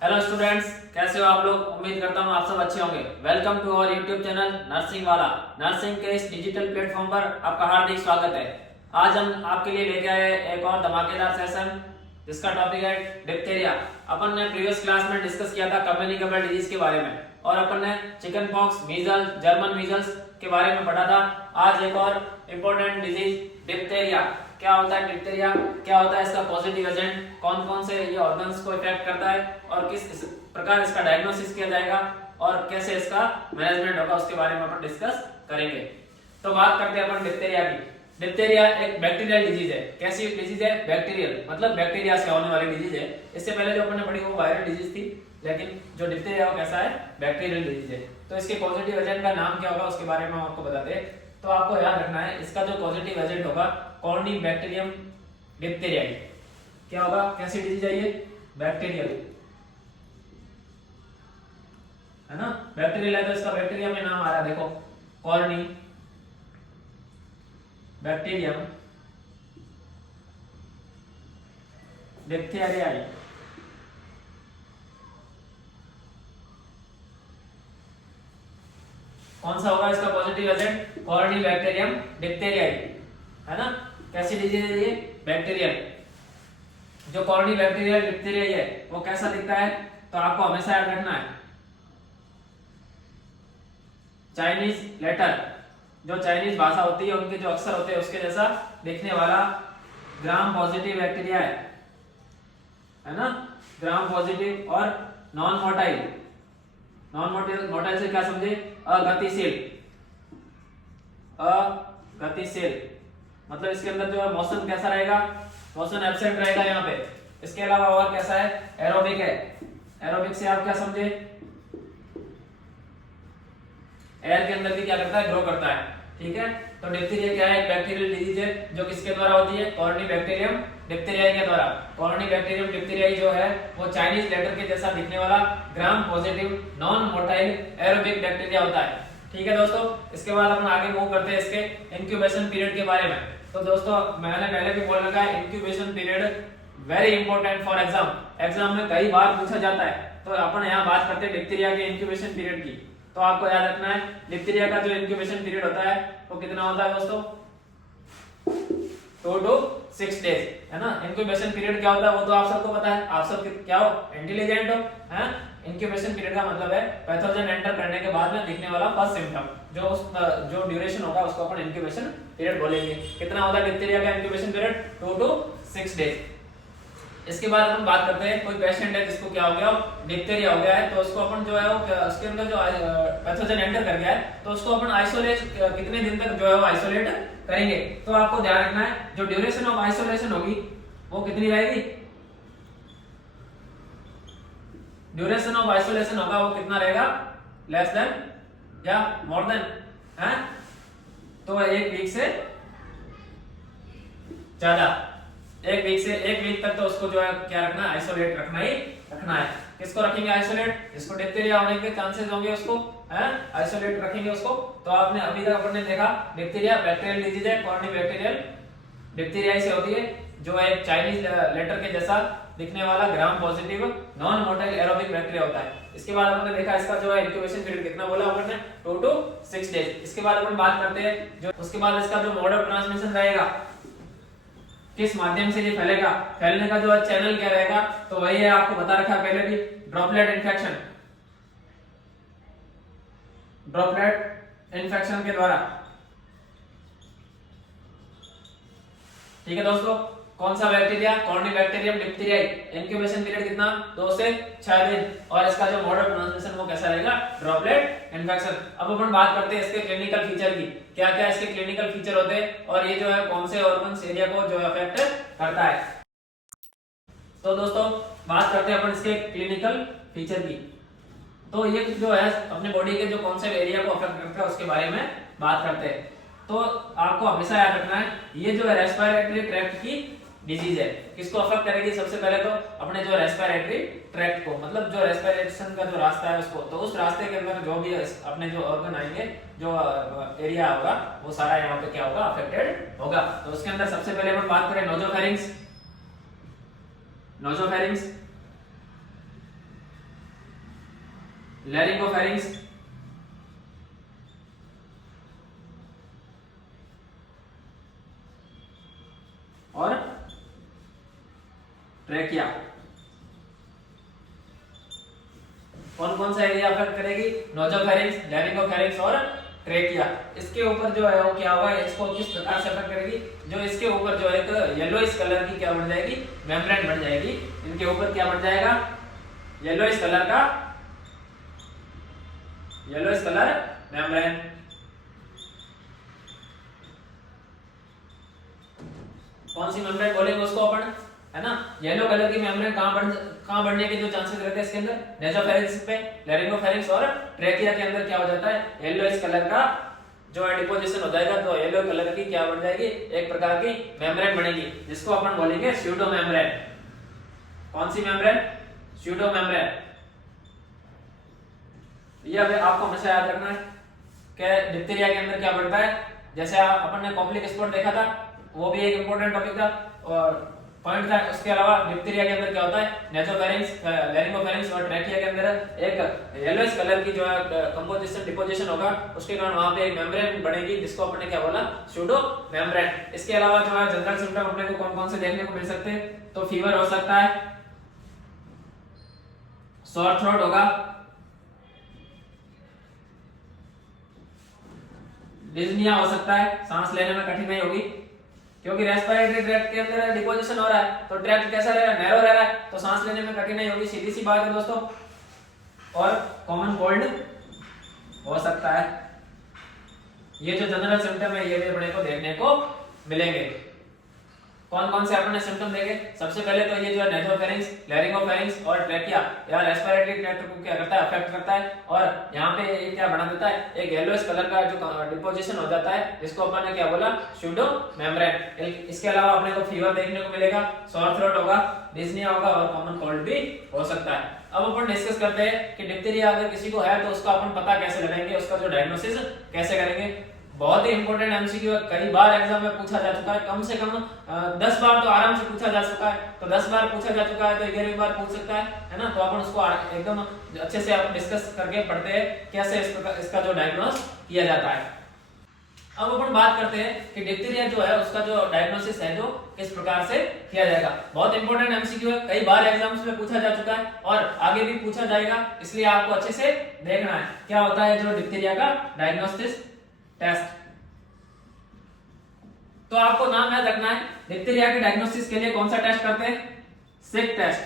Hello students, कैसे हो आप लोग। उम्मीद करता हूँ आप सब अच्छे होंगे। Welcome to our YouTube channel nursing वाला। नर्सिंग के इस डिजिटल प्लेटफॉर्म पर आपका हार्दिक स्वागत है। आज हम आपके लिए लेके आए एक और धमाकेदार सेशन जिसका टॉपिक है डिप्थीरिया। अपन ने प्रीवियस क्लास में डिस्कस किया था कम्युनिकेबल डिजीज के बारे में और अपन ने chicken pox, measles, German measles के बारे में पढ़ा था। आज एक और इम्पोर्टेंट डिजीज डिप्थीरिया। क्या होता है डिप्थीरिया, क्या होता है इसका पॉजिटिव एजेंट, कौन कौन से ये ऑर्गन्स को इफेक्ट करता है और किस प्रकार इसका डायग्नोसिस किया जाएगा और कैसे इसका मैनेजमेंट होगा, उसके बारे में अपन डिस्कस करेंगे। तो बात करते हैं अपन डिप्थीरिया की। डिप्थीरिया एक बैक्टीरियल डिजीज है। कैसी डिजीज है? बैक्टीरियल, मतलब बैक्टीरिया से होने वाली डिजीज है। इससे पहले जो अपन ने पढ़ी वो वायरल डिजीज थी, लेकिन जो डिप्थीरिया वो कैसा है? बैक्टीरियल डिजीज है। तो इसके पॉजिटिव एजेंट का नाम क्या होगा उसके बारे में हम आपको बताते हैं। तो आपको याद रखना है इसका जो पॉजिटिव एजेंट होगा कॉर्निबैक्टीरियम डिप्थीरियाई। क्या होगा? कैसी डिजीज है ये? बैक्टीरियल है ना। बैक्टीरियल है तो इसका बैक्टीरिया में नाम आ रहा है, देखो कॉर्नी बैक्टीरियम डिप्थीरियाई। कौन सा होगा इसका पॉजिटिव एजेंट? कॉर्निबैक्टीरियम डिप्थीरियाई, है ना। कैसी डिजीज है ये? बैक्टीरियल। जो कॉर्निबैक्टीरियल डिप्थीरियाई है वो कैसा दिखता है? तो आपको हमेशा याद रखना है चाइनीज लेटर, जो चाइनीज भाषा होती है उनके जो अक्षर होते हैं उसके जैसा दिखने वाला ग्राम पॉजिटिव बैक्टीरिया है ना। ग्राम पॉजिटिव और नॉन मोटाइल। नॉन मोटाइल से क्या समझे? अगतिशील। अगतिशील मतलब इसके अंदर जो है मोशन कैसा रहेगा? मोशन एब्सेंट रहेगा यहाँ पे। इसके अलावा और कैसा है? एरोबिक है। एरोबिक से आप क्या समझे? एयर के अंदर भी क्या करता है? ग्रो करता है। ठीक है। तो डिप्थीरिया क्या है? एक बैक्टीरियल डिजीज है जो किसके द्वारा होती है? कॉर्निबैक्टीरियम डिप्थीरियाई के द्वारा। कॉर्निबैक्टीरियम डिप्थीरियाई जो है वो चाइनीज लेटर के जैसा दिखने वाला gram positive non motile aerobic bacteria होता है। ठीक है दोस्तों। इसके बाद अपन आगे मूव करते हैं इसके इंक्यूबेशन पीरियड के बारे में। तो दोस्तों मैंने पहले भी बोल रखा है incubation period very important for exam. Exam में कई बार पूछा जाता है। तो अपन यहाँ बात करते हैं डिप्थीरिया के इंक्यूबेशन पीरियड की। तो आपको याद रखना है डिप्थीरिया का जो इंक्यूबेशन पीरियड होता है वो कितना होता है दोस्तों? 2 to 6 डेज, है ना। इंक्यूबेशन पीरियड क्या होता है वो तो आप सबको पता है। आप सब क्या हो? इंटेलिजेंट हो, हैं। इंक्यूबेशन पीरियड का मतलब है पैथोजन एंटर करने के बाद में दिखने वाला फर्स्ट सिम्टम। जो ड्यूरेशन होगा उसको अपन इंक्यूबेशन पीरियड बोलेंगे। कितना होता है डिप्थीरिया का इंक्यूबेशन पीरियड? 2 to 6 days. इसके बाद अपन बात करते हैं कोई पेशेंट है जिसको क्या हो गया? डिप्थीरिया हो गया है। तो उसको अपन जो है वो उसके अंदर जो पैथोजन एंटर कर गया है तो उसको अपन आइसोलेट कितने दिन तक जो है वो आइसोलेट करेंगे। तो आपको ध्यान रखना है जो ड्यूरेशन ऑफ आइसोलेशन होगी वो कितनी रहेगी? ड्यूरेशन ऑफ आइसोलेशन होगा वो कितना रहेगा? लेस देन या मोर देन, है। तो 1 वीक से ज्यादा, 1 वीक तक तो उसको जो है क्या रखना है? आइसोलेट रखना ही रखना है। किसको रखेंगे आइसोलेट? जिसको डिप्थीरिया होने के चांसेस होंगे उसको, है, आइसोलेट रखेंगे उसको। तो आपने अभी तक अपन ने देखा डिप्थीरिया बैक्टीरियल डिजीज है, कॉर्निबैक्टीरियल डिप्थीरियाई से होती है, जो एक चाइनीज लेटर के जैसा दिखने वाला gram positive non motile aerobic bacteria होता है। इसके बाद अपन ने देखा इसका जो है इंक्यूबेशन पीरियड कितना बोला अपन ने? 2 to 6 डेज। इसके बाद अपन बात करते हैं जो उसके बाद इसका जो मोड ऑफ ट्रांसमिशन रहेगा, किस माध्यम से ये फैलेगा, फैलने का जो चैनल क्या रहेगा, तो वही है आपको बता रखा है पहले भी, ड्रॉपलेट इन्फेक्शन। ड्रॉपलेट इन्फेक्शन के द्वारा। ठीक है दोस्तों। कौन सा बैक्टीरिया? कॉर्निबैक्टीरियम डिप्थीरियाई। इंक्यूबेशन पीरियड कितना? 2 से 6 दिन। और इसका जो मोड ऑफ ट्रांसमिशन वो कैसा रहेगा? Droplet infection. अब अपन बात करते हैं इसके क्लिनिकल फीचर की। क्या क्या इसके क्लिनिकल फीचर होते हैं और ये जो है कौन से ऑर्गन्स एरिया को जो अफेक्ट करता है। तो दोस्तों बात करते हैं अपन इसके क्लिनिकल फीचर की। तो ये जो है अपने बॉडी के जो कौन से एरिया को अफेक्ट करता है उसके बारे में बात करते हैं। तो आपको हमेशा याद रखना है ये जो है रेस्पिरेटरी ट्रैक्ट की डिजीज है। किसको अफेक्ट करेगी? सबसे पहले तो अपने जो रेस्पिरेटरी ट्रैक्ट को, मतलब जो रेस्पिरेशन का जो रास्ता है उसको। तो उस रास्ते के अंदर जो भी अपने जो ऑर्गन आएंगे, जो एरिया होगा वो सारा यहाँ पे क्या होगा? अफेक्टेड होगा। तो उसके अंदर सबसे पहले अपन बात करें नोजोफेरिंग्स। नोजोफेरिंग्स लैरिंगोफेरिंक्स और ट्रेकिया। कौन कौन सा एरिया अफेक्ट करेगी? नोजोफेरिंक्स, लैरिंगोफेरिंक्स और ट्रेकिया। इसके ऊपर जो है वो क्या होगा, इसको किस प्रकार से अफेक्ट करेगी? जो इसके ऊपर जो एक येलोइश कलर की क्या बन जाएगी? मेम्ब्रेन बन जाएगी। इनके ऊपर क्या बन जाएगा? येलोइश कलर का, येलोइश कलर मेम्ब्रेन। कौन सी मेम्ब्रेन बोलेंगे उसको अपन, है ना? येलो कलर की मेम्ब्रेन कहां बढ़ने के जो चांसेस रहते हैं इसके अंदर? नेसोफेरिंक्स पे, लैरिंगोफेरिंक्स और ट्रेकिया के अंदर क्या हो जाता है? येलोइश कलर का जो है डिपोजिशन हो जाएगा, तो येलो कलर की क्या बन जाएगी? एक प्रकार की मेम्ब्रेन बनेगी, जिसको अपन बोलेंगे स्यूडो मेम्ब्रेन। कौन सी मेम्ब्रेन? Pseudo membrane. ये अब आपको हमेशा याद रखना है कि डिप्थीरिया के अंदर क्या बढ़ता है। जैसे अपन ने कॉम्प्लिक स्पॉट देखा था, वो भी एक इंपॉर्टेंट टॉपिक था और पॉइंट था। उसके अलावा डिप्थीरिया के अंदर क्या होता है? नेसोफेरिंक्स, लैरिंगोफेरिंक्स और ट्रेकिया के अंदर एक येलोइश कलर की जो है कंपोजिशन डिपोजिशन होगा, उसके कारण वहां पे एक मेम्ब्रेन बनेगी, जिसको अपन ने क्या बोला? Pseudo membrane. इसके अलावा जो है जनरल सिम्टम अपने को कौन कौन से देखने को मिल सकते हैं? तो फीवर हो सकता है, सोर थ्रोट होगा, डिस्निया हो सकता है, सांस लेने में कठिनाई होगी, क्योंकि रेस्पिरेटरी ट्रैक्ट के अंदर डिपोजिशन हो रहा है, तो ट्रैक्ट कैसा रह रहा है? नैरो रह रहा है, तो सांस लेने में कठिनाई होगी, सीधी सी बात है दोस्तों। और कॉमन कोल्ड हो सकता है। ये जो जनरल सिम्टम है ये भी अपने को देखने को मिलेंगे। कौन कौन से आपने सिम्टम देखे? सबसे पहले तो ये जो है नेसोफेरिंक्स, लैरिंगोफेरिंक्स और ट्रेकिया, या रेस्पिरेटरी ट्रैक्ट को क्या करता है? अफेक्ट करता है। और यहाँ पे ये क्या बना देता है? एक येलोइश कलर का जो डिपोजिशन हो जाता है, जिसको अपन ने क्या बोला? Pseudo membrane. इसके अलावा अपने को फीवर देखने को मिलेगा, सोर थ्रोट होगा, डिस्निया होगा और कॉमन कोल्ड भी हो सकता है। अब अपन डिस्कस करते हैं कि डिप्थीरिया अगर किसी को है तो उसका अपन पता कैसे लगाएंगे, उसका जो डायग्नोसिस कैसे करेंगे। बहुत ही इंपॉर्टेंट एमसीक्यू है, कई बार एग्जाम में पूछा जा चुका है, कम से कम 10 बार तो आराम से पूछा जा चुका है। तो 10 बार पूछा जा चुका है तो 11वीं बार पूछ सकता है ना? तो अपन उसको एकदम अच्छे से आप डिस्कस करके पढ़ते हैं कैसे इसका जो डायग्नोस किया जाता है। अब अपन बात करते हैं कि डिप्थीरिया जो है उसका जो डायग्नोसिस है जो किस प्रकार से किया जाएगा। बहुत इंपॉर्टेंट एमसीक्यू है, कई बार एग्जाम्स में पूछा जा चुका है और आगे भी पूछा जाएगा, इसलिए आपको अच्छे से देखना है क्या होता है जो डिप्थीरिया का डायग्नोसिस टेस्ट। तो आपको नाम याद रखना है, डिप्थीरिया के डायग्नोसिस के लिए कौन सा टेस्ट करते हैं? सिक टेस्ट।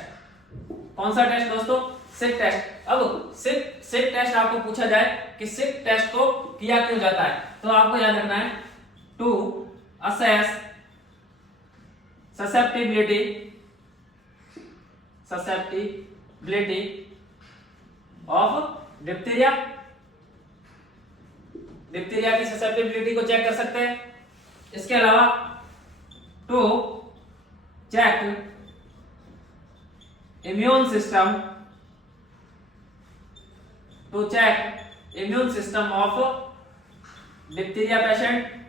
कौन सा टेस्ट दोस्तों? सिक टेस्ट। अब सिक टेस्ट आपको पूछा जाए कि सिक टेस्ट को किया क्यों जाता है, तो आपको याद रखना है to assess susceptibility of diphtheria. Diphtheria की ससेप्टिबिलिटी को चेक कर सकते हैं। इसके अलावा to check immune system, to check immune system of diphtheria patient.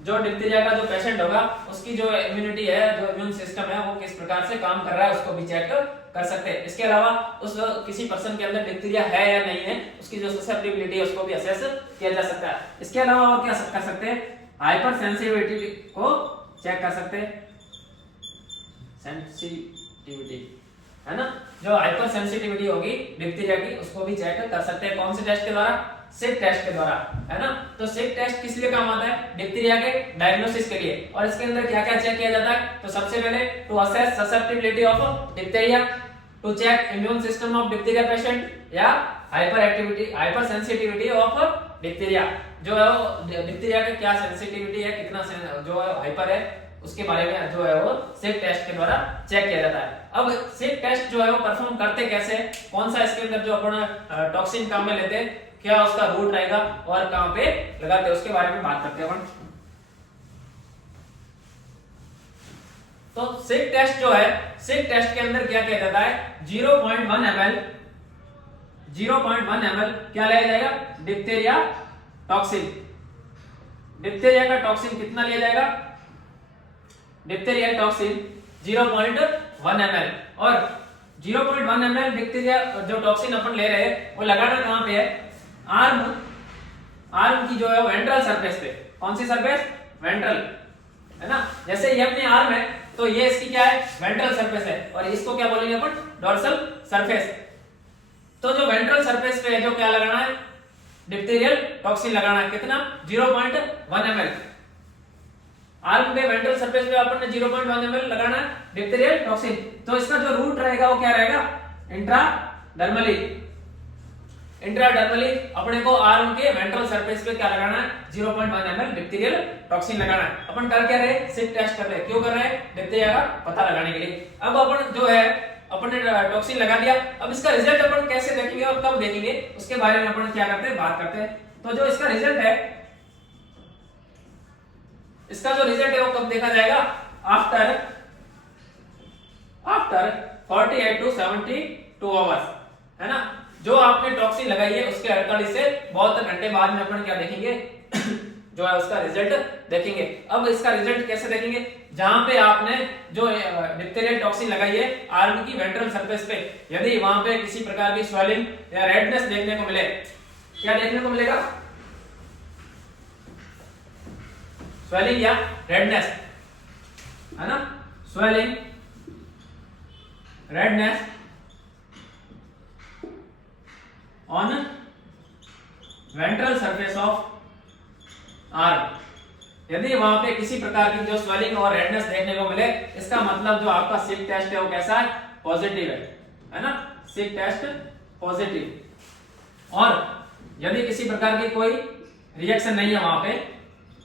जो डिप्थीरिया का जो पेशेंट होगा उसकी जो इम्यूनिटी है, जो इम्यून सिस्टम है, वो किस प्रकार से काम कर रहा है उसको भी चेक कर सकते हैं। इसके अलावा उस किसी पर्सन के अंदर डिप्थीरिया है या नहीं है, उसकी जो ससेप्टिबिलिटी है उसको भी असेस किया जा सकता है। इसके अलावा और क्या कर सकते हैं? हाइपर सेंसिटिविटी को चेक कर सकते हैं। सेंसिटिविटी है ना, जो हाइपर सेंसिटिविटी होगी डिप्थीरिया की उसको भी चेक कर सकते हैं। कौन से टेस्ट के द्वारा? सिक टेस्ट के द्वारा, है ना। तो सिक टेस्ट किस लिए काम आता है? डिप्थीरिया के डायग्नोसिस के लिए। और इसके अंदर क्या क्या चेक किया जाता है? तो सबसे पहले to assess susceptibility of diphtheria, to check immune system of diphtheria patient, या हाइपर सेंसिटिविटी ऑफ डिप्थीरिया। जो है वो डिप्थीरिया के क्या सेंसिटिविटी है, कितना जो है हाइपर है, उसके बारे में जो है वो सिक टेस्ट के द्वारा चेक किया जाता है। अब सिक टेस्ट जो है वो परफॉर्म करते कैसे, कौन सा इसके अंदर जो अपन टॉक्सिन काम में लेते हैं, क्या उसका रूट रहेगा और कहां पे लगाते हैं, उसके बारे में बात करते हैं अपन। तो सिक टेस्ट जो है, सिक टेस्ट के अंदर क्या किया जाता है? 0.1 ml क्या लिया जाएगा? Diphtheria toxin. डिप्थीरिया का टॉक्सिन कितना लिया जाएगा? Diphtheria toxin 0.1 ml। और 0.1 ml डिप्थीरिया जो टॉक्सिन अपन ले रहे हैं वो लगाना कहाँ पे है? आर्म की जो है वेंट्रल सरफेस पे। कौन सी सरफेस? वेंट्रल, है ना। जैसे ये अपनी आर्म है तो ये इसकी क्या है? वेंट्रल सरफेस है, और इसको क्या बोलेंगे अपन? Dorsal surface. तो जो वेंट्रल सरफेस पे है जो क्या लगाना है? डिप्थीरियल टॉक्सिन लगाना है। कितना? 0.1 ml। आर्म पे वेंट्रल सरफेस पे अपन ने 0.1 ml लगाना है डिप्थीरियल टॉक्सिन। तो इसका जो रूट रहेगा वो क्या रहेगा? इंट्राडर्मली। इंट्राडर्मली अपने को आर्म के वेंट्रल सरफेस पे क्या लगाना है? 0.1 ml डिप्थीरियल टॉक्सिन लगाना है। अपन कर क्या रहे? सिक टेस्ट कर रहे हैं। क्यों कर रहे हैं? डिप्थीरिया का पता लगाने के लिए। अब अपन जो है अपन ने टॉक्सिन लगा दिया, अब इसका रिजल्ट अपन कैसे देखेंगे और कब देखेंगे उसके बारे में अपन क्या करते हैं? बात करते हैं। तो जो इसका रिजल्ट है, इसका जो रिजल्ट है वो कब देखा जाएगा? आफ्टर 48 to 72 आवर्स, है ना। जो आपने टॉक्सिन लगाई है उसके 48 से 72 घंटे बाद में अपन क्या देखेंगे? जो है उसका रिजल्ट देखेंगे। अब इसका रिजल्ट कैसे देखेंगे? जहां पे आपने जो डिप्थीरियल टॉक्सिन लगाई है आर्म की वेंट्रल सरफेस पे, यदि वहां पे किसी प्रकार की स्वेलिंग या रेडनेस देखने को मिले, क्या देखने को मिलेगा? स्वेलिंग या रेडनेस, है ना। Swelling, redness on ventral surface of arm, यदि वहां पे किसी प्रकार की जो स्वेलिंग और रेडनेस देखने को मिले, इसका मतलब जो आपका सिक टेस्ट है वो कैसा है? पॉजिटिव है ना। सिक टेस्ट पॉजिटिव। और यदि किसी प्रकार की कोई रिएक्शन नहीं है वहां पे,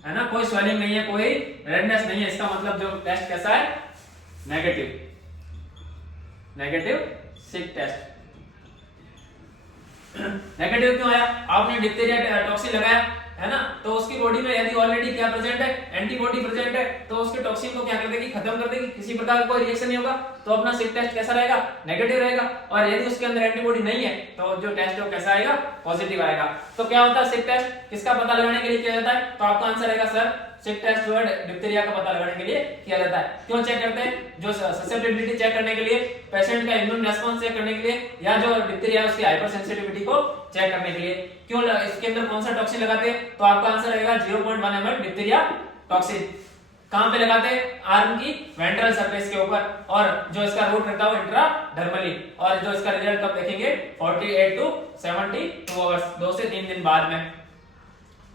है ना, कोई स्वेलिंग नहीं है, कोई रेडनेस नहीं है, इसका मतलब जो टेस्ट कैसा है? नेगेटिव। नेगेटिव सिक टेस्ट। नेगेटिव क्यों आया? आपने डिप्थीरिया टॉक्सिन लगाया, है ना, तो उसकी बॉडी में यदि ऑलरेडी क्या प्रेजेंट है? एंटीबॉडी प्रेजेंट है, तो उसके टॉक्सिन को क्या कर देगी? खत्म कर देगी। किसी प्रकार का कोई रिएक्शन नहीं होगा, तो अपना सिक टेस्ट कैसा रहेगा? नेगेटिव रहेगा। और यदि उसके अंदर एंटीबॉडी नहीं है तो जो टेस्ट है वो कैसा आएगा? पॉजिटिव आएगा। तो क्या होता है? सिक टेस्ट किसका पता लगाने के लिए किया जाता है? तो आपका आंसर रहेगा सर, सिक टेस्ट जो है डिप्थीरिया का पता लगाने के लिए किया जाता है। क्यों चेक करते हैं? जो ससेप्टिबिलिटी चेक करने के लिए, पेशेंट का इम्यून रेस्पॉन्स चेक करने के लिए, या जो डिप्थीरिया है उसकी हाइपर सेंसिटिविटी को चेक करने के लिए। क्यों इसके अंदर कौन सा टॉक्सिन लगाते हैं? तो आपका आंसर रहेगा 0.1 ml डिप्थीरिया टॉक्सिन। कहां पे लगाते हैं? आर्म की वेंट्रल सरफेस के ऊपर, और जो इसका रूट रहता है वो इंट्राडर्मली। और जो इसका रिजल्ट कब देखेंगे? 48 to 72 आवर्स, 2 से 3 दिन बाद में।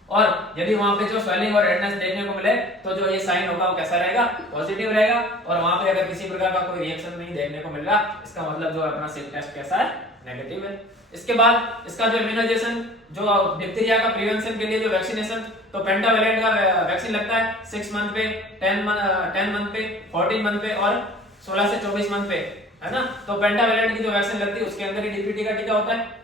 और यदि वहां पे जो स्वेलिंग और रेडनेस देखने को मिले तो जो ये साइन होगा वो कैसा रहेगा? पॉजिटिव रहेगा। और वहां पे अगर किसी प्रकार का कोई रिएक्शन नहीं देखने को मिल रहा, इसका मतलब जो अपना सिक टेस्ट कैसा है? नेगेटिव है। इसके बाद इसका जो इम्यूनाइजेशन, जो डिप्थीरिया का प्रिवेंशन के लिए जो वैक्सीनेशन, तो पेंटावेलेंट का वैक्सीन लगता है 6 मंथ पे, 10 मंथ पे, 14 मंथ पे और 16 से 24 मंथ पे, है ना। तो पेंटावेलेंट की जो वैक्सीन लगती है उसके अंदर ही डीपीटी का टीका होता है।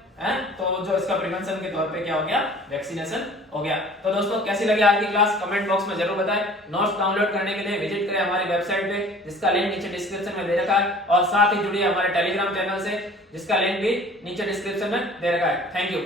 तो जो इसका प्रिवेंशन के तौर पे क्या हो गया? वैक्सीनेशन हो गया। तो दोस्तों कैसी लगी आज की क्लास? कमेंट बॉक्स में जरूर बताएं। नोट्स डाउनलोड करने के लिए विजिट करें हमारी वेबसाइट पे, जिसका लिंक नीचे डिस्क्रिप्शन में दे रखा है, और साथ ही जुड़िए हमारे टेलीग्राम चैनल से, जिसका लिंक भी नीचे डिस्क्रिप्शन में दे रखा है। Thank you.